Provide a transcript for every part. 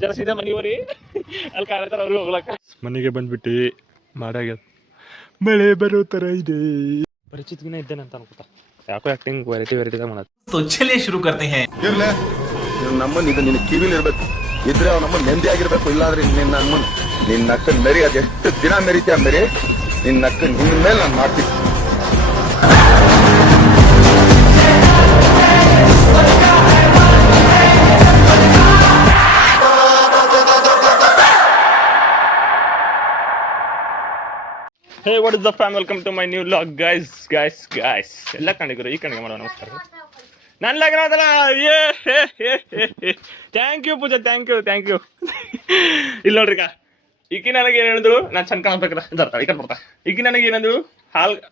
ಜರ ಸೀದಾ ಮನೆಗೆ ಹೋರಿ ಅಲ್ಲಿ ಕಾಣತ್ತಾರ ಅವ್ರಿಗೆ ಹೋಗ್ಲಕ್ಕ. ಮನೆಗೆ ಬಂದ್ಬಿಟ್ಟು ಮಾಡಾಗ್ಯದ. ಮಳೆ ಬರೋ ಥರ ಇದೆ. ಪರಿಚಿತಗಿನ ಇದ್ದೇನೆ ಅಂತ ಅನ್ಕೋತ ಯಾಕೋ ಆಕ್ಟಿಂಗ್ ವೆರೈಟಿ ಮಾಡೋದು. ಚಲಿಯೇ ಶುರು ಕರ್ತೆ ಹೇ. ಇರ್ಲೆ ನಮ್ಮನ್ನ ಇದು ನಿನ್ನ ಕಿವಿಲಿ ಇರ್ಬೇಕು. ಇದ್ರೆ ಅವ್ ನಮ್ಮ ನೆಮ್ಮದಿ ಆಗಿರ್ಬೇಕು. ಇಲ್ಲಾಂದ್ರೆ ನಿನ್ನ ನಮ್ಮನ್ ನಿನ್ನ ಅಕ್ಕ ಮೆರಿ ಅದೆಷ್ಟು ದಿನ ಮೆರಿತೀಯ ಮೆರಿ ನಿನ್ನ ಅಕ್ಕ ನಿನ್ನ ಮೇಲೆ ನಾನು ಮಾಡ್ತೀನಿ. Hey, what is up fam? Welcome to my new vlog, guys. ಎಲ್ಲ ಕಣ್ಣಿಗರು ಈ ಕಣ್ಣಿಗೆ ಮಾಡೋ ನಮಸ್ಕಾರ. ನನ್ನ ಲಗ್ನ ಅದಲ್ಲ. Thank you Pooja, thank you. ಇಲ್ಲಿ ನೋಡ್ರಿಕ ಈಕಿ ನನಗೆ ಏನು ಹೇಳಿದ್ರು, ನಾನು ಚಂದ ಕಾಣ್ಬೇಕ್ರ ಈ ಕಡೆ ಬರ್ತಾ. ಈಕಿ ನನಗೆ ಏನಂದ್ರು,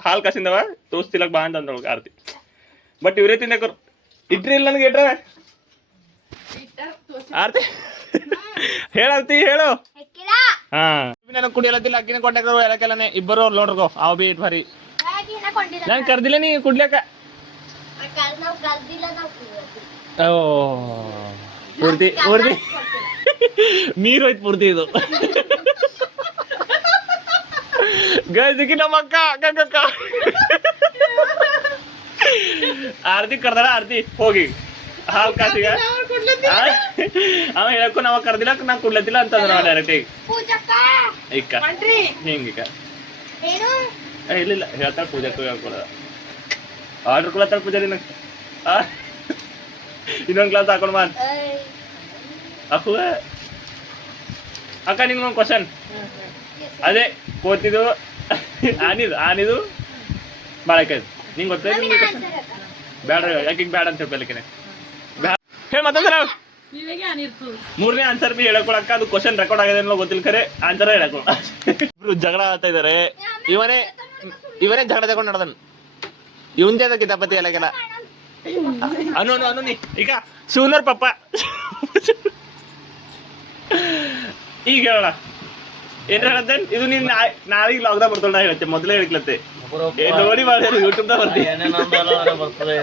ಹಾಲು ಕಾಸಿಂದವ ತೋರಿಸ್ತಿಲ್ಲಕ್ ಬಾ ಅಂತ ಅಂದೊಳಗೆ ಆರ್ತಿ. ಬಟ್ ಇವರೇ ತಿನ್ನಕೋರು ಇಟ್ರಿ ಇಲ್ಲ ನನಗೆ ಇಟ್ರ ಆರ್ತಿ ಹೇಳು. ಹಾ ನನಗೆ ಕುಡಿಯಲತ್ತಿಲ್ಲ, ಅಕ್ಕಿನ ಕೊಂಡಾಕರು ಎಲ್ಲಕ್ಕೆಲ್ಲನೆ ಇಬ್ಬರು ಅವ್ರು ನೋಡ್ರಗೋ ಅವ್ ಬಿ ಇಟ್ ಭಾರಿ. ನಾನು ಕರ್ದಿಲ್ಲ ನೀ ಕುಡ್ಲಿಕ್ಕ. ಓ ಪೂರ್ತಿ ನೀರು ಹೋಯ್ತು ಪೂರ್ತಿ ಇದು. ಗೈಸಿಕ್ಕಿ ನಮ್ಮ ಅಕ್ಕ ಆರ್ತಿ ಕರ್ದಾರ. ಆರ್ತಿ ಹೋಗಿ ಹಾಲ್ ಕಾಸಿಗ ಅವ ಹೇಳಕ್ಕೂ ನಾವ ಕರ್ದಿಲ್ಲ, ನಾ ಕುಡ್ಲತ್ತಿಲ್ಲ ಅಂತ ಡೈರೆಕ್ಟ್ ಈಗ ಹಿಂಗ ಇಲ್ಲ ಹೇಳ್ತಾಳ ಪೂಜಾಕ್ಕೂ ಹೇಳ್ಕೊಡ ಆರ್ಡರ್ ಕೊಡತ್ತಾಳ ಪೂಜಾರಿ. ಇನ್ನೊಂದು ಗ್ಲಾಸ್ ಹಾಕೊಂಡ್ ಮಾನ್ ಅಕ್ಕ. ನಿಮ್ಗೊಂದು ಕ್ವಶನ್ ಅದೇ ಕೋತಿದು ಆನಿದು ಬಾಳೆಕಾಯ್ದು ನಿಂಗೆ ಗೊತ್ತಾಯ್ತು. ಬೇಡ ಯಾಕೆ ಬೇಡ ಅಂತ ಹೇಳ್ಬೇಕೇನೆ. ಹೇ ಮತ್ತೊಂದ್ರ ಮೂರನೇ ಆನ್ಸರ್ ಬಿ ಹೇಳಕೊಳಕ್ಕ. ಅದು ಕ್ವಶನ್ ರೆಕಾರ್ಡ್ ಆಗಿದೆ ಅನ್ನೋ ಗೊತ್ತಿಲ್ಲ, ಖರೆ ಆನ್ಸರ್ ಹೇಳಕೊ. ಇಬ್ರು ಜಗಳ ಆಡ್ತಾ ಇದಾರೆ. ಇವನೇ ಜಗಳ ತಗೊಂಡು ನಡೆದನ್. ಇವಂದೇ ಅದ ಕಿತಾಪತಿ ಎಲ್ಲಕ್ಕೆಲ್ಲ ಅನು ನೀ ಈಗ ಶಿವನರ್ ಪಪ್ಪ. ಈಗ ಹೇಳೋಣ ಏನ್ ಹೇಳತ್ತೆ. ಇದು ನೀನ್ ನಾಳೆಗೆ ಲಾಕ್ದಾಗ ಬರ್ತೋಣ ಹೇಳತ್ತೆ. ಮೊದಲೇ ಹೇಳ್ಲತ್ತೆ ನೋಡಿ ಮಾಡಿ ಯೂಟ್ಯೂಬ್ದಾಗ ಬರ್ತದೆ.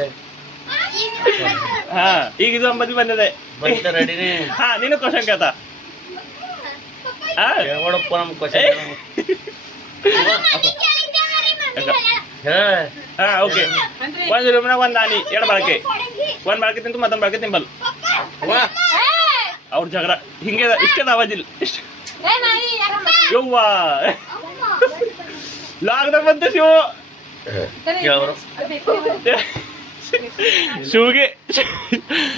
ಹಾ ಈಗ ಇದು ಅಂಬದಿ ಬಂದಿದೆ. ಹಾ ನೀನು ಕ್ವಶನ್ ಕೇಳ್ತಾ. ಹಾ ಓಕೆ. ಒಂದ್ ರೂಮ್ನಾಗ ಒಂದ್ ಆನಿ, ಎರಡು ಬಾಳಕೆ. ಒಂದ್ ಬಾಳಕೆ ತಿಂತು ಮತ್ತೊಂದ್ ಬಾಳಕೆ ತಿಂಬಲ್. ಅವ್ರ ಜಗಳ ಹಿಂಗೆ ಇಷ್ಟದ ಆವಾಜಿಲ್ಲ. ಯವ್ವಾ ಲಾಗ್ದಾಗ ಬಂತು ಶಿವಗೆ.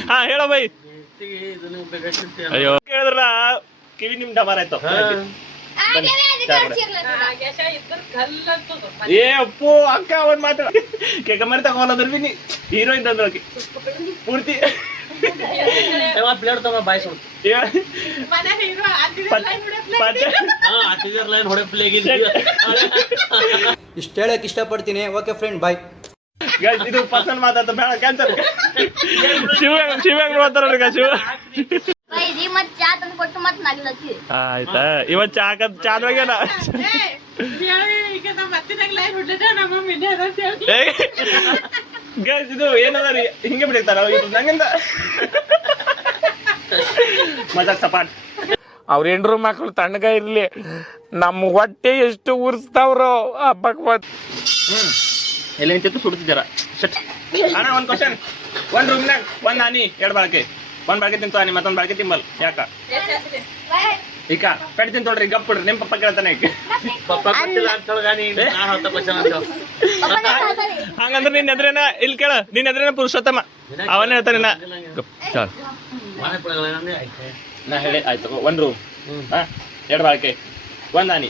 ಹಾ ಹೇಳೋ ಬೈ. ಅಯ್ಯೋ ಕೇಳಿದ್ರಲ್ಲ ಕಿವಿ ನಿಮ್ ಡಮಾರ ಆಯ್ತು. ಏ ಅಪ್ಪು ಅಕ್ಕ ಅವನ್ ಮಾತಾಡ ಕೇಕ ಮರಿ ತಗೊಂಡ್ರ ಬಿ ನೀ ಹೀರೋಯಿನ್ ತಂದ್ರಕಿ ಪೂರ್ತಿ ಇಷ್ಟ ಹೇಳಕ್ ಇಷ್ಟಪಡ್ತೀನಿ. Okay friend bye. ಇದು ಪರ್ಸನಲ್ ಮಾತಾಡ್ತ ಬೇಡ ಕ್ಯಾನ್ಸರ್. ಶಿವ ಮಾತಾಡೋಣ ಶಿವ. ಆಯ್ತಾ ಇವತ್ ಚಾದ್ವಾಗೇನ ಇದು ಏನದ ಹಿಂಗೆ ಬಿಡಿರ್ತಾರ ನಂಗಿಂದ ಮಜಾಕ್ ಸಪಾಟ್. ಅವ್ರ ಹೆಂಡ್ರು ಮಕ್ಳು ತಣ್ಣಗ ಇರ್ಲಿ, ನಮ್ಮ ಹೊಟ್ಟೆ ಎಷ್ಟು ಉರ್ಸ್ತಾವ್ರೋ ಹಬ್ಬಕ್ ಬಂದ್. ಎಲ್ಲ ನಿಂತಿತ್ತು ಸುಡ್ತಿದ್ದಾರ. ಅಣ್ಣ ಒಂದ್ ಕ್ವಶನ್. ಒಂದ್ ರೂಮ್ನಾಗ ಒಂದ್ ಆನಿ, ಎರಡು ಬಾಳಕೆ. ಒಂದ್ ಬಾಳಕೆ ತಿಂತು ಆನಿ, ಮತ್ತೊಂದ್ ಬಾಳಕೆ ತಿಂಬಲ್. ಯಾಕ ಈಗ ಪೆಟ್ ತಿಂತೋಡ್ರಿ ಗಪ್ ಬಿಡ್ರಿ. ನಿಮ್ ಪಪ್ಪ ಕೇಳ್ತಾನೆ ಹಂಗಂದ್ರೆ ನಿನ್ ಎದ್ರೇನ ಇಲ್ಲಿ ಕೇಳ. ನಿನ್ ಎದ್ರೇನ ಪುರುಷೋತ್ತಮ ಅವನೇ ಹೇಳ್ತಾನೆ. ನಾ ಹೇಳಿ ಆಯ್ತು. ಒಂದ್ ರೂಮ್, ಎರಡು ಬಾಳಕೆ, ಒಂದ್ ಆನಿ.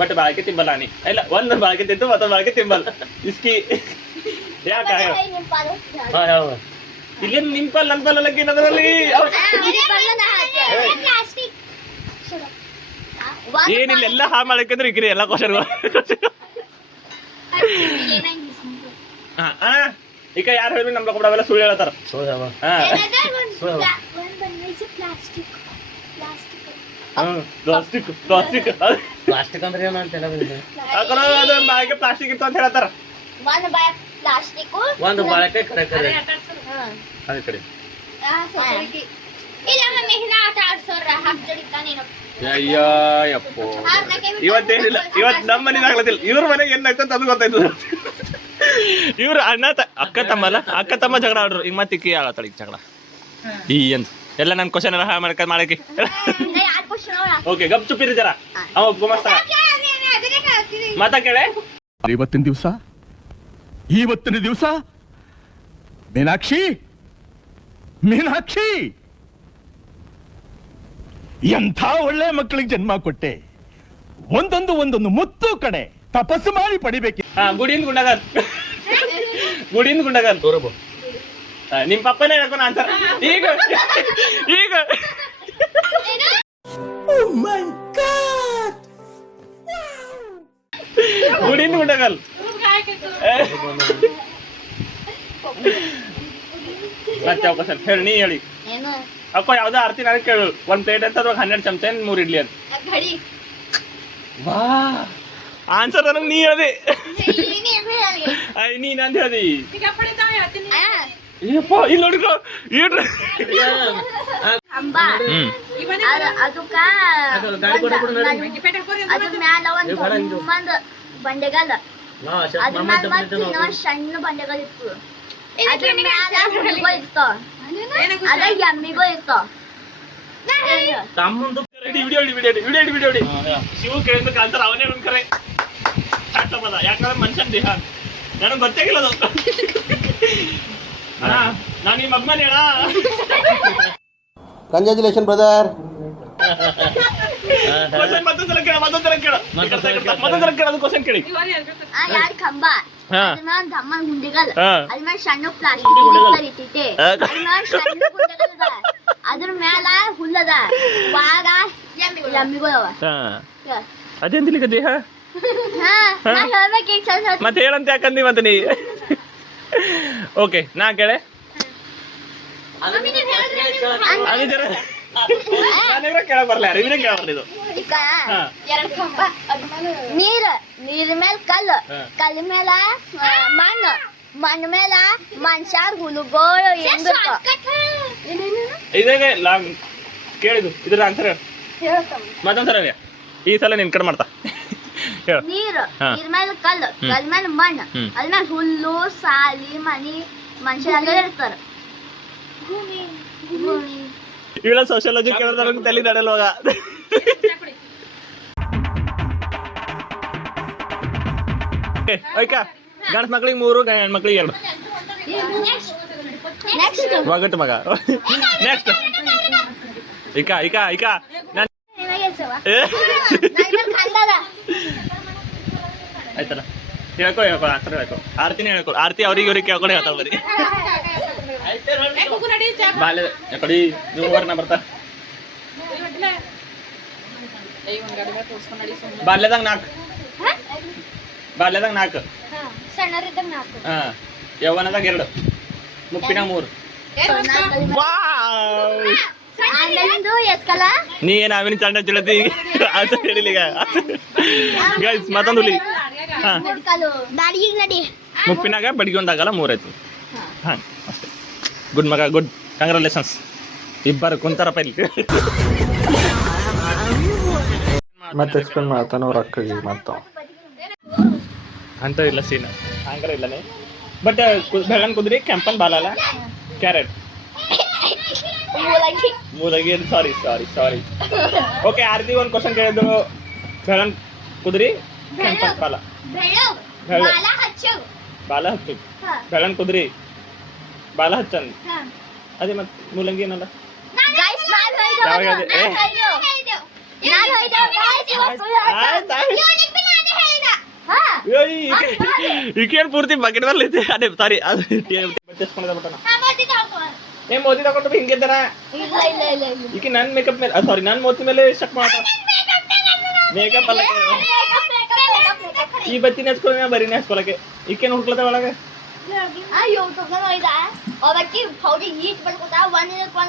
ಬಟ್ ಬಾಳಕೆ ತಿಂಬಲ್ ಆನಿ. ಇಲ್ಲ ಒಂದ್ ಬಾಳಕೆ ತಿಂತು ಮತ್ತೊಂದ್ ಬಾಳಕೆ ತಿಂಬಲ್. ಇಸ್ಕಿ ಯಾಕ ಇಲ್ಲಿ ನಿಂಪಲ್ ನನ್ಪಲ್ ಅದರಲ್ಲಿ ಏನಿಲ್ಲ. ಎಲ್ಲ ಹಾ ಮಾಡಕಂದ್ರೆ ಇಕ್ರಿ ಎಲ್ಲ ಕ್ವಶನ್. ಈಗ ಯಾರು ಹೇಳಿದ್ರು ನಮ್ಗೆ ಕೊಡವೆಲ್ಲ ಸುಳ್ಳು ಹೇಳ್ತಾರ. ಪ್ಲಾಸ್ಟಿಕ್ ಅಂದ್ರೆ ಬಾಳಿಕೆ ಪ್ಲಾಸ್ಟಿಕ್ ಇತ್ತು ಅಂತ ಹೇಳ್ತಾರ. ಒಂದು ಬಾಳಕೆ ಕರೆ ಅದೇ ಕಡೆ ಇಲ್ಲ ಮಮ್ಮಿ ನಾ ಆಟ ಆಡ್ಸೋರ ಹಾಕ್ತಿರ್ತಾ ನೀನು ಅಯ್ಯೋ ಯಪ್ಪೋ ಇವತ್ತೇನಿಲ್ಲ ಇವತ್ತು ನಮ್ಮ ಮನೇಲಿ ಆಗ್ಲತ್ತಿಲ್ಲ ಇವ್ರ ಮನೆಗೆ ಏನಾಗ್ತಂತ ಅದು ಗೊತ್ತಾಯ್ತು ಇವ್ರು ಅಕ್ಕ ತಮ್ಮ ಜಗಳ ಆಡ್ರು ಈಗ ಮತ್ತೆ ಇಕ್ಕಿ ಆಗತ್ತಾಳ ಈಗ ಜಗಳ ಈ ಅಂತ ಎಲ್ಲ ನನ್ನ ಕ್ವಶನ್ ಎಲ್ಲ ಮಾಡಕ್ಕೆ ಓಕೆ ಗಪ್ ಚುಪ್ಪಿರಿ ಜರ ಅವ ಗುಮಸ್ತ ಮಾತಾ ಕೇಳೆ ಇವತ್ತಿನ ದಿವಸ ಮೀನಾಕ್ಷಿ ಎಂಥ ಒಳ್ಳೆ ಮಕ್ಕಳಿಗೆ ಜನ್ಮ ಕೊಟ್ಟೆ ಒಂದೊಂದು ಮುತ್ತು ಕಡೆ ತಪಸ್ಸು ಮಾಡಿ ಪಡಿಬೇಕು. ಗುಡಿಯಿಂದ ಗುಂಡಗಲ್ ತೋರಬು ನಿಮ್ ಪಪ್ಪನೇ ಹೇಳ್ಕೊಂಡು ಆನ್ಸರ್ ಈಗ ಗುಡಿಯಿಂದ ಗುಂಡಗಲ್ ಮತ್ತೆ ಅವಕಾಶ ಹೇಳಿ ನೀ ಹೇಳಿ ಅಕ್ಕ ಯಾವ್ದೋ ಆರ್ತಿ ನನಗೆ ಕೇಳು ಒಂದ್ ಪ್ಲೇಟ್ ಅಂತ 12 ಚಮಚ 3 ಇಡ್ಲಿ ಅಂತ ವಾ ಆನ್ಸರ್ ನನಗೆ ನೀ ಹೇಳ್ದೆ ನೀನ್ ಅಂತ ಹೇಳ್ದಿ ಇಲ್ಲಿ ನೋಡ್ಕೊ ಬಂಡೆಗಾಲ ಅದ್ರ ಮ್ಯಾಲ ಮತ್ತೆ ಇನ್ನೊಂದ್ ಸಣ್ಣ ಬಂಡೆಗಾಲ ಇತ್ತು ಅದ್ರ ಮ್ಯಾಲ ಹುಡುಗೋ ಇರ್ತಾವ ಅದ ಎಮ್ಮಿಗೋ ಇರ್ತಾವ ಶಿವ ಕೇಳಿದ ಆನ್ಸರ್ ಅವನೇ ಕರೆ ಯಾಕಂದ್ರೆ ಮನುಷ್ಯನ ದೇಹ ನನಗೆ ಗೊತ್ತಾಗಿಲ್ಲ ಅದು ಅಣ್ಣ ನಾನು ಈ ಮಗ್ಮನೆ ಹೇಳ ಕಂಗ್ರ್ಯಾಚುಲೇಷನ್ ಬ್ರದರ್. ಮತ್ತೊಂದ್ಸಲ ಕೇಳ ಅದು ಕ್ವಶನ್ ಕೇಳಿ ಯಾರ್ ಕಂಬ ಅದ್ಮೇಲೆ ಅಮ್ಮ ಗುಂಡಿಗಲ್ ಅದ್ಮೇಲೆ ಸಣ್ಣ ಪ್ಲಾಸ್ಟಿಕ್ ಇಟ್ಟಿಟ್ಟೆ ಅದ್ಮೇಲೆ ಸಣ್ಣ ಗುಂಡಿಗಲ್ ಅದ್ರ ಮ್ಯಾಲ ಹುಲ್ಲದ ವಾಗ ಎಮ್ಮಿಗಳವ ಅದೇಂತಿಲ್ಲ ದೇಹ ಮತ್ತೆ ಹೇಳಂತ ಯಾಕಂದಿ ಮತ್ತೆ ನೀ ಓಕೆ ನಾ ಕೇಳೆ ಕೇಳಕ್ ಬರ್ಲ ಇವನೇ ಕೇಳ ಬರ್ಲಿದು ನೀರ್ ಮೇಲ್ ಕಲ್ ಮೇಲ ಮಣ್ಣ್ ಮೇಲ ಮನುಷ್ಯರ್ ಹುಳುಗಳು ಇದಾಗ ಕೇಳಿದು ಇದ್ರ ಆನ್ಸರ್ ಮತ್ತೊಂದ್ಸರ ಈ ಸಲ ನಿನ್ ಕಡೆ ಮಾಡ್ತಾ ನೀರ್ ಮೇಲೆ ಕಲ್ ಮೇಲೆ ಮಣ್ಣು ಅದ್ಮೇಲೆ ಹುಲ್ಲು ಸಾಲಿ ಮನಿ ಮನುಷ್ಯರೆಲ್ಲ ಇರ್ತಾರ ಇವೆಲ್ಲ ಸೋಶಿಯಾಲಜಿ ಕೇಳಿದ್ರೆ ನನಗೆ ತಲೆ ನಡೆಯಲ್ವಾಗ ಓಕೆ ಗಂಡ ಮಕ್ಳಿಗೆ 3 ಹೆಣ್ಮಕ್ಳಿಗೆ 2 ಒಗಟ್ಟು ಮಗ ನೆಕ್ಸ್ಟ್ ಇಕ ಆಯ್ತಲ್ಲ ಹೇಳ್ಕೊ ಆನ್ಸರ್ ಹೇಳ್ಕೊ ಆರ್ತಿನೇ ಹೇಳ್ಕೊ ಆರ್ತಿ ಅವ್ರಿಗೆ ಇವ್ರಿಗೆ ಕೇಳ್ಕೊಂಡು ಹೇಳ್ತಾವ ಬರೀ ಬಾಲ್ಯ ಯಾಕಡಿ ನೀವು ಬರ್ನ ಬರ್ತಾ ಬಾಲ್ಯದಾಗ 4 ಹಾ ಯೌವನದಾಗ 2 ಮುಪ್ಪಿನ 3 ನೀ ಏನ್ ಅವಿನ ಚಂಡ ಚಿಳತಿ ಆನ್ಸರ್ ಹೇಳಿಲ್ಲ ಈಗ ಗೈಸ್ ಮತ್ತೊಂದು ಹುಲಿ ಮುಪ್ಪಿನಾಗ ಬಡಿಗೆ ಒಂದಾಗಲ್ಲ 3 ಆಯ್ತು ಹಾ ಅಷ್ಟೇ ಗುಡ್ ಮಗ ಗುಡ್ ಕಂಗ್ರಾಚುಲೇಷನ್ಸ್ ಇಬ್ಬರು ಕುಂತಾರಪ್ಪ ಇಲ್ಲಿ ಮತ್ತೆ ಎಕ್ಸ್ಪ್ಲೇನ್ ಮಾಡ್ತಾನ ಅವ್ರ ಅಕ್ಕಗೆ ಮತ್ತ ಅಂತ ಇಲ್ಲ ಸೀನ್ ಹಂಗಾರ ಇಲ್ಲನೇ ಬಟ್ ಬೆಳ್ಳನ್ ಕುದ್ರಿ ಕೆಂಪನ್ ಬಾಲಲ್ಲ ಕ್ಯಾರೆಟ್ ಮೂಲಗಿ ಸಾರಿ ಓಕೆ ಆರ್ತಿ ಒಂದು ಕ್ವಶನ್ ಕೇಳಿದ್ದು ಬೆಳ್ಳನ್ ಕುದ್ರಿ ಕೆಂಪನ್ ಬಾಲ ಹಚ್ಚು ಬೆಳ್ಳನ್ ಕುದ್ರಿ ಬಾಲ ಹಚ್ಚನ್ ಅದೇ ಮತ್ತೆ ಮೂಲಂಗಿ ಏನಲ್ಲ ಈಗೇನು ಪೂರ್ತಿ ಬಕೆಟ್ ಬರ್ಲೈತೆ ಅದೇ ಸಾರಿ ಅದು ಏನ್ ಮೋದಿ ತಗೊಂಡು ಹಿಂಗಿದ್ದಾರ ಈಗ ನನ್ ಮೇಕಪ್ ಮೇಲೆ ಸಾರಿ ನನ್ ಮೋತಿ ಮೇಲೆ ಶಕ್ ಮಾಡ್ತಾರ ಮೇಕಪ್ ಅಲ್ಲ ಈ ಬತ್ತಿ ನೆಚ್ಕೊಳ್ಳ ಬರೀ ನೆಚ್ಕೊಳಕ್ಕೆ ಈಕೇನು ಹುಡ್ಕೊಳತ್ತ ಒಳಗೆ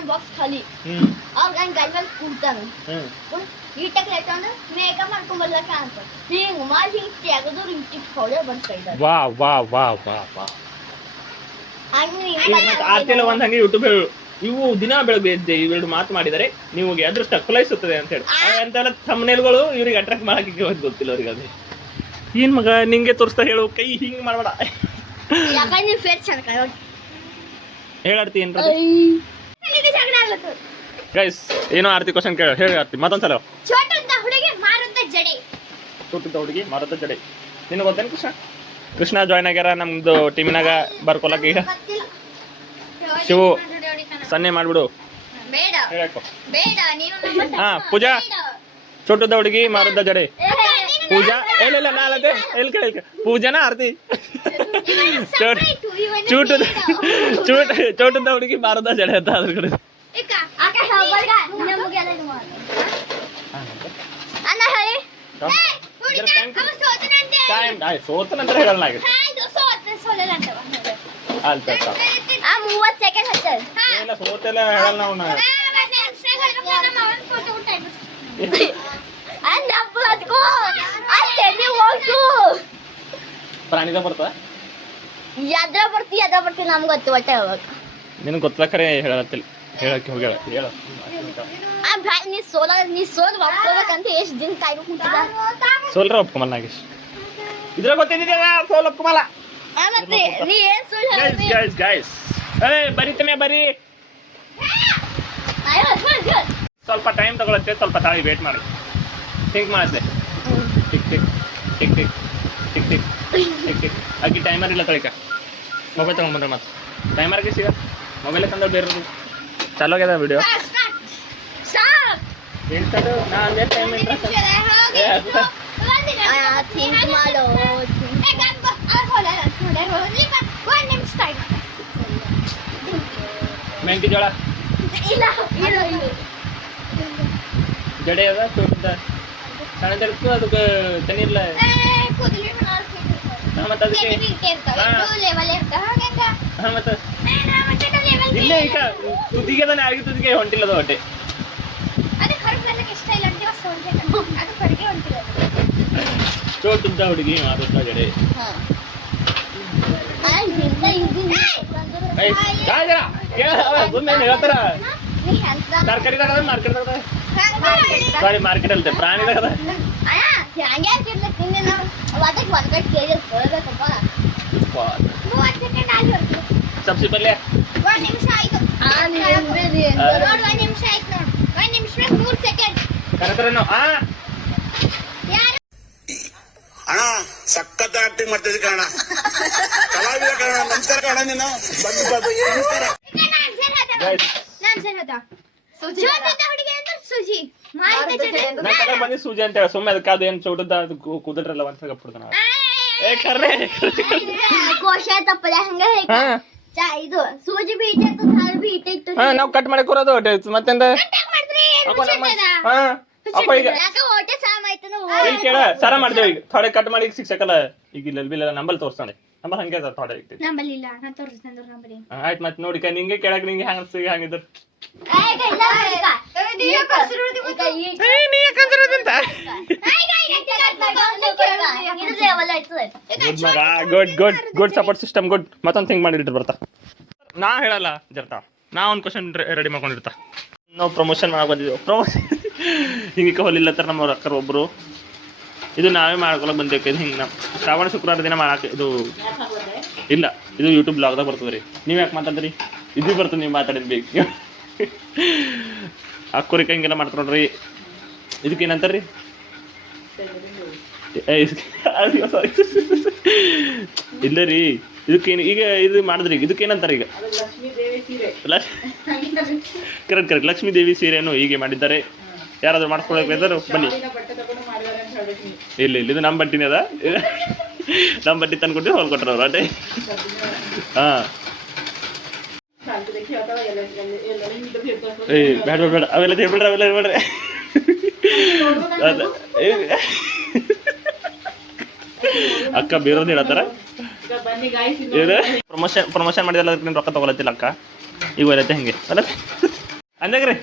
ಬಾಕ್ಸ್ ಖಾಲಿ ಮೇಕಪ್ ಮಾಡ್ಕೊಂಡ್ ಬರ್ಲಕ್ಕ ಅಂತ ಹಿಂಗ್ ಮಾಡಿ ಹಿಂಗ್ ತೆಗೆದು ಹಿಂಗ್ ಹೊಳೆ ಬರ್ತಾ ವಾ ಆರ್ತಿಲ್ಲ ಒಂದ್ ಹಂಗೆ ಯೂಟ್ಯೂಬ್ ಇವು ದಿನ ಬೆಳಗ್ಗೆ ಎದ್ದೆ ಇವೆರಡು ಮಾತು ಮಾಡಿದರೆ ನಿಮಗೆ ಅದೃಷ್ಟ ಕುಲೈಸುತ್ತದೆ ಅಂತ ಹೇಳಿ ಅಂತೆಲ್ಲ ಥಂಬ್ನೇಲ್ಗಳು ಇವ್ರಿಗೆ ಅಟ್ರಾಕ್ಟ್ ಮಾಡಕ್ಕೆ ಗೊತ್ತಿಲ್ಲ ಅವ್ರಿಗೆ ಅದು ಏನ್ ಮಗ ನಿಂಗೆ ತೋರಿಸ್ತಾ ಹೇಳು ಕೈ ಹಿಂಗ್ ಮಾಡಬೇಡ ಯಾಕಂದ್ರೆ ನೀವು ಫೇರ್ ಚೆನ್ನಾಗಿ ಹೇಳಾರ್ತಿ ಏನ್ರ ಗೈಸ್ ಏನೋ ಆರ್ತಿ ಕ್ವಶನ್ ಕೇಳ ಹೇಳಿ ಆರ್ತಿ ಮತ್ತೊಂದ್ಸಲ ಚೋಟಂತ ಹುಡುಗಿ ಮಾರುತ್ತ ಜಡೆ ಹುಟ್ಟಿದ ಹುಡುಗಿ ಮಾರುತ್ತ ಜಡೆ ನಿನಗೆ ಗೊತ್ತೇನು ಕೃಷ್ಣ ಜಾಯ್ನ್ ಆಗ್ಯಾರ ನಮ್ದು ಟೀಮಿನಾಗ ಬರ್ಕೊಳಕ್ಕೆ ಈಗ ಶಿವು ಸನ್ನೆ ಮಾಡ್ಬಿಡು ಬೇಡ ಹೇಳಕ್ಕೋ ಬೇಡ ನೀನು ಹಾ ಪೂಜಾ ಚೋಟದ ಹುಡುಗಿ ಮಾರುದ್ದ ಜಡೆ ಪೂಜಾ ಇಲ್ಲ ನಾಲದೆ ಎಲ್ಲಿ ಕೇಳಿ ಪೂಜಾನ ಆರ್ತಿ ಚೋಟದ ಹುಡುಗಿ ಮಾರುದ್ದ ಜಡೆ ಅಂತ ಅದ್ರ ಕಡೆ ಸೋತ ನಂತರ ಹೇಳಲ್ಲ ಇಲ್ಲ ಸೋತೆಲ್ಲ ಹೇಳಲ್ಲ ನಾವು ಪ್ರಾಣಿದ ಬರ್ತದ ಎದ್ರ ಬರ್ತಿ ನಮ್ಗೆ ಗೊತ್ತು ಒಟ್ಟೆ ಹೋಗ್ಬೇಕು ನಿನಗೆ ಗೊತ್ತಿಲ್ಲ ಖರೆ ಹೇಳತ್ತಿಲ್ಲ ಹೇಳಕ್ಕೆ ಹೋಗ್ಯಾಳ ಹೇಳ ನೀ ಸೋಲ್ ಒಪ್ಕೋಬೇಕಂತ ಎಷ್ಟು ದಿನ ಕಾಯ್ಬೇಕು ಕುಂತಿದ್ದ ಸೋಲ್ರ ಒಪ್ಕೊಂಬಲ್ಲ ನಾಗೇಶ್ ಇದ್ರ ಗೊತ್ತಿದ್ದಿಲ್ಲ ಸೋಲ್ ಒಪ್ಕೊಂಬಲ್ಲ ಮತ್ತೆ ನೀ ಏನ್ ಸುಳ್ಳು ಗೈಸ್ ಬರೀತಮೆ ಬರೀ ಸ್ವಲ್ಪ ಟೈಮ್ ತಗೊಳತ್ತೆ ಸ್ವಲ್ಪ ತಾಳಿ ವೇಟ್ ಮಾಡಿ ಥಿಂಕ್ ಮಾಡಿದೆ tick tick tick tick tick tick tick tick ಆಗಿ ಟೈಮರ್ ಇಲ್ಲ ತಳಿಕ ಮೊಬೈಲ್ ತಗೊಂಡ್ಬಂದ್ರೆ ಮತ್ತೆ ಟೈಮರ್ಗೆ ಸಿಗ ಮೊಬೈಲ್ ತಂದ್ರೆ ಬೇರೆ ಚಾಲು ಆಗ್ಯದ ವಿಡಿಯೋ ಹೇಳ್ತಾರೆ ನಾನು ಟೈಮ್ ಮೆಂತಿ ಜೋಳ ಜಡೆ ಅದ ಚೋಟದ ಸಣ್ಣದಿರ್ತು ಅದಕ್ಕೆ ತನಿರ್ಲ ಮತ್ತೆ ಅದಕ್ಕೆ ಹಾಂ ಮತ್ತೆ ಇಲ್ಲೇ ಈಗ ತುದಿಗೆ ತಾನೆ ಆಗಿ ತುದಿಗೆ ಹೊಂಟಿಲ್ಲದ ಹೊಟ್ಟೆ ಚೋಟದ ಹುಡುಗಿ ಮಾರುತ್ತ ಜಡೆ ಹೇಳ್ತಾರ ತರಕಾರಿ ತಗದ ಮಾರ್ಕೆಟ್ ತಗದ ಸಾರಿ ಮಾರ್ಕೆಟ್ ಅಲ್ತೆ ಪ್ರಾಣಿ ತಗದ ಸಬ್ಸಿ ಪಲ್ಯ ಕರೆತರೇನು ಅಣ್ಣ ಸಖತ್ ಆಕ್ಟಿಂಗ್ ಮಾಡ್ತಿದ್ದೆ ಕಣ ಕಲಾವಿದ ಕಣ ನಮಸ್ಕಾರ ಕಣ ನೀನು ಬನ್ನಿ ಸೂಜಿ ಅಂತ ಹೇಳಿ ಸುಮ್ಮನೆ ಅದಕ್ಕೆ ಅದು ಏನು ಚೌಟದ ಅದು ಕುದುರಲ್ಲ ಅಂತ ಕಪ್ಪಿಡ್ತಾನ ಕರ್ರೆ ಕೋಶ ತಪ್ಪದ ಹಂಗ ಇದು ಸೂಜಿ ಬೀಜ ಇಟ್ಟು ನಾವು ಕಟ್ ಮಾಡಿ ಕೊರೋದು ಮತ್ತೆಂದ ಈಗ ಇಲ್ಲಿ ಕೇಳ ಸರ ಮಾಡ್ದೇವೆ ಈಗ ಥೋಡೆ ಕಟ್ ಮಾಡಿ ಈಗ ಸಿಕ್ಸಕಲ್ಲ ಈಗ ಇಲ್ಲ ಬಿಲ್ಲ ನಂಬಲ್ ತೋರ್ಸ್ತಾನೆ ನಂಬಲ್ ಹಂಗೆ ಅದ ಥೋಡೆ ಆಯ್ತು ಮತ್ತೆ ನೋಡಿ ನಿಂಗೆ ಕೇಳಕ್ ನಿಂಗೆ ಹ್ಯಾಂಗ ಅನ್ಸಿಗೆ ಹಂಗಿದ್ರ ಗುಡ್ ಸಪೋರ್ಟ್ ಸಿಸ್ಟಮ್ ಗುಡ್ ಮತ್ತೊಂದು ಥಿಂಕ್ ಮಾಡಿಟ್ಟು ಬರ್ತಾ ನಾ ಹೇಳಲ್ಲ ಜರ್ತಾ ನಾ ಒಂದು ಕ್ವಶನ್ ರೆಡಿ ಮಾಡ್ಕೊಂಡಿರ್ತಾ ನಾವು ಪ್ರಮೋಷನ್ ಮಾಡಕ್ ಬಂದಿದ್ದೆವು ಪ್ರಮೋಷನ್ ಹಿಂಗೆ ಹೊಲಿಲ್ಲತ್ತಾರ ನಮ್ಮ ಅಕ್ಕರು ಒಬ್ಬರು ಇದು ನಾವೇ ಮಾಡ್ಕೊಳಕ್ ಬಂದೇವೆ ಇದು ಹಿಂಗೆ ನಾವು ಶ್ರಾವಣ ಶುಕ್ರವಾರ ದಿನ ಮಾಡಕ್ಕೆ ಇದು ಇಲ್ಲ ಇದು ಯೂಟ್ಯೂಬ್ ಬ್ಲಾಗ್ದಾಗ ಬರ್ತದೆ ರೀ ನೀವು ಯಾಕೆ ಮಾತಾಡ್ತೀರಿ ಇದು ಬರ್ತದೆ ನೀವು ಮಾತಾಡಿದ್ ಬೇಕು ಅಕ್ಕೋರಿಕ ಹಿಂಗೆಲ್ಲ ಮಾಡ್ತಾರೆ ನೋಡ್ರಿ ಇದಕ್ಕೇನಂತಾರ ರೀ ಇಲ್ಲ ರೀ ಇದಕ್ಕೇನು ಈಗ ಇದು ಮಾಡಿದ್ರಿ ಇದಕ್ಕೇನಂತಾರ ಈಗ ಕರೆಕ್ಟ್ ಲಕ್ಷ್ಮೀ ದೇವಿ ಸೀರೆಯನ್ನು ಹೀಗೆ ಮಾಡಿದ್ದಾರೆ ಯಾರಾದ್ರೂ ಮಾಡಿಸ್ಕೊಳ್ಬೇಕಾದ್ರು ಬನ್ನಿ ಇಲ್ಲ ಇದು ನಮ್ಮ ಬಟ್ಟಿನೇ ಅದ ನಮ್ಮ ಬಟ್ಟೆ ತಂದು ಕೊಟ್ಟು ಹೊಲ್ಕೊಟ್ರ ಅವ್ರು ಅಟೇ ಹಾಂ ಬೇಡ ಬೇಡ ಅವೆಲ್ಲ ಹೇಳ್ಬೇಡ್ರಿ ಅವೆಲ್ಲ ಹೇಳ್ಬೇಡ್ರಿ ಅಕ್ಕ ಬೇರೋದು ಹೇಳತ್ತಾರ ಪ್ರಮೋಷನ್ ಮಾಡಿದಲ್ಲ ಅದಕ್ಕೆ ನೀನು ರೊಕ್ಕ ತಗೊಳತ್ತಿಲ್ಲ ಅಕ್ಕ ಈಗ ಒಯ್ಲತ್ತೆ ಹಿಂಗೆ ಅಲ್ಲ ಅಂದಾಗ್ರಿ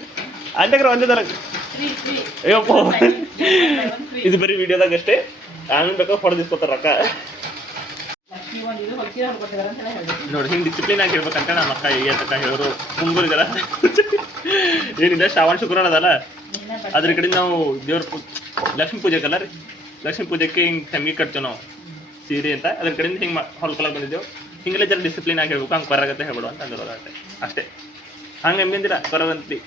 ಒಂದೇ ಅಯ್ಯಪ್ಪ ಇದು ಬರೀ ವಿಡಿಯೋದಾಗ ಅಷ್ಟೇ ಆಮೇಲೆ ಬೇಕಾದ್ರೆ ಹೊಡೆದಿಸ್ಕೊತಾರ ರೊಕ್ಕ ನೋಡಿ ಹಿಂಗೆ ಡಿಸಿಪ್ಲಿನ್ ಆಗಿರ್ಬೇಕಂತ ನಮ್ಮ ಅಕ್ಕ ಈಗ ತಕ್ಕ ಹೇಳೋರು ಮುಂಗೂರಿದಾರ ಏನಿದೆ ಶ್ರಾವಣ ಶುಕ್ರವಾರ ಅದಲ್ಲ ಅದ್ರ ಕಡೆ ನಾವು ದೇವ್ರ ಲಕ್ಷ್ಮೀ ಪೂಜೆಗಲ್ಲ ರೀ ಲಕ್ಷ್ಮೀ ಪೂಜೆಗೆ ಹಿಂಗೆ ತೆಂಗಿ ಕಟ್ತೇವೆ ನಾವು ಸೀರೆ ಅಂತ ಅದ್ರ ಕಡೆಯಿಂದ ಹಿಂಗೆ ಹೊಲ್ಕೊಳಕ್ಕೆ ಬಂದಿದ್ದೆವು ಹಿಂಗೆಲ್ಲ ಜರ ಡಿಸಿಪ್ಲಿನ್ ಆಗಿರ್ಬೇಕು ಹಂಗೆ ಬರಾಗತ್ತೆ ಹೇಳ್ಬಿಡು ಅಂತ ಅಂದಿರೋದಾಗತ್ತೆ ಅಷ್ಟೇ ಹಂಗೆ ಎಂದಿರ ಬರೋದಂತಿ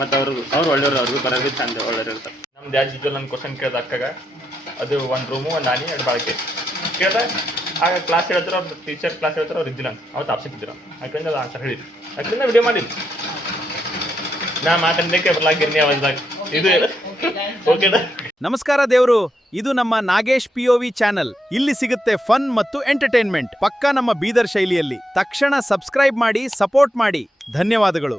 ಮತ್ತು ಅವ್ರು ಒಳ್ಳೆಯವ್ರು ಅವ್ರಿಗೂ ಬರೋದು ಚಂದ ಒಳ್ಳೆಯವ್ರು ಇರ್ತಾರೆ. ನಮ್ದು ಯಾರು ಜಿಜು ನನ್ನ ಕ್ವಶನ್ ಕೇಳ್ದ ಅಕ್ಕಾಗ ಅದು 1 ರೂಮು 1 ನಾನಿ 2 ಬಾಳಿಕೆ ಕೇಳ್ದ ಆಗ ಕ್ಲಾಸ್ ಹೇಳ್ತಾರೆ ಅವ್ರು ಟೀಚರ್ ಕ್ಲಾಸ್ ಹೇಳ್ತಾರೆ ಅವ್ರು ಇದ್ದಿಲ್ಲ ಅಂತ ಅವತ್ತು ಆಪ್ಷನ್ ಇದ್ದಿರ ಯಾಕಂದ್ರೆ ಅದು ಆನ್ಸರ್ ಹೇಳಿದ್ರು ಯಾಕಂದ್ರೆ ವಿಡಿಯೋ ಮಾಡಿದ್ದು ನಾ ಮಾತಾಡಲಿಕ್ಕೆ ಬರ್ಲಾಗಿರ್ನಿ ಅವಾಗ ಇದು ಓಕೆನಾ. ನಮಸ್ಕಾರ ದೇವ್ರು, ಇದು ನಮ್ಮ ನಾಗೇಶ್ POV ಚಾನೆಲ್. ಇಲ್ಲಿ ಸಿಗುತ್ತೆ ಫನ್ ಮತ್ತು ಎಂಟರ್ಟೈನ್ಮೆಂಟ್, ಪಕ್ಕಾ ನಮ್ಮ ಬೀದರ್ ಶೈಲಿಯಲ್ಲಿ. ತಕ್ಷಣ ಸಬ್ಸ್ಕ್ರೈಬ್ ಮಾಡಿ, ಸಪೋರ್ಟ್ ಮಾಡಿ. ಧನ್ಯವಾದಗಳು.